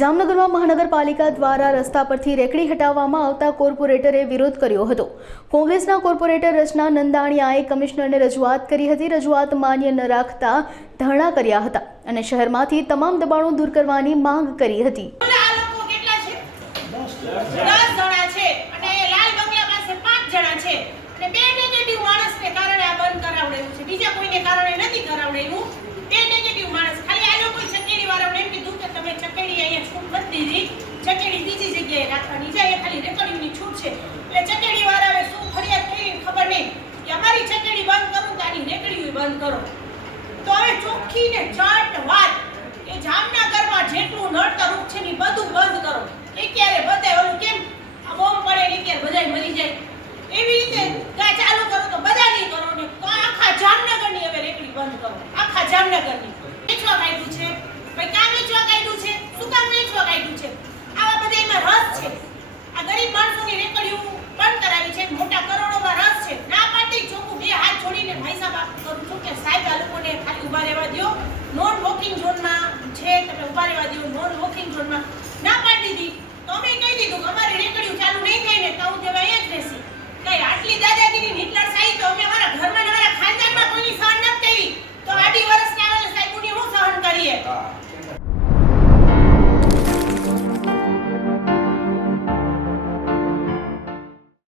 જામનગરમાં મહાનગરપાલિકા દ્વારા રસ્તા પરથી રેકડી હટાવવામાં આવતા કોર્પોરેટરે વિરોધ કર્યો હતો। કોંગ્રેસના કોર્પોરેટર રચના નંદાણીયાએ કમિશનરને રજૂઆત કરી હતી। રજૂઆત માન્ય ન રાખતા ધરણા કર્યા હતા અને શહેરમાંથી તમામ દબાણો દૂર કરવાની માંગ કરી હતી। ચકેડી બીજી જગ્યાએ રાખવાની છે, એ ખાલી રેકર્ડિંગની છૂટ છે। એટલે ચકેડી વાળાએ શું ફરિયાદ કરી ખબર નહીં કે અમારી ચકેડી બંધ કરો તો આની રેકડી બંધ કરો। તો હવે ચોખ્ખી ને ચટ વાત કે જામનગરમાં જેટલું નડતર રૂપ છે ને બધું બંધ કરો। એ ક્યારે બધાય ઓલું કેમ આ બોમ્બ પડે ને ક્યારે બધાય મરી જાય એવી રીતે ગા ચાલુ કરો તો બધા નહીં કરો ને તો આખા જામનગરની હવે રેકડી બંધ કરો। આખા જામનગરની વેચવા કાઢ્યું છે ભાઈ, કામ વેચવા કાઢ્યું છે, શું કામ વેચવા કાઢ્યું છે? આવા બધા એમાં રસ છે। આ ગરીબ માણસોની રેકડીઓ બંધ કરાવી છે, મોટા કરોડોમાં રસ છે। ના પાડી ચોખ્ખું બે હાથ જોડીને ભાઈ સાહેબ કરું છું કે સાહેબ આ લોકોને ખાલી ઉભા રહેવા દો, નોન વોકિંગ ઝોનમાં છે તમે ઉભા રહેવા દો, નોન વોકિંગ ઝોનમાં ના પાડી દીધી।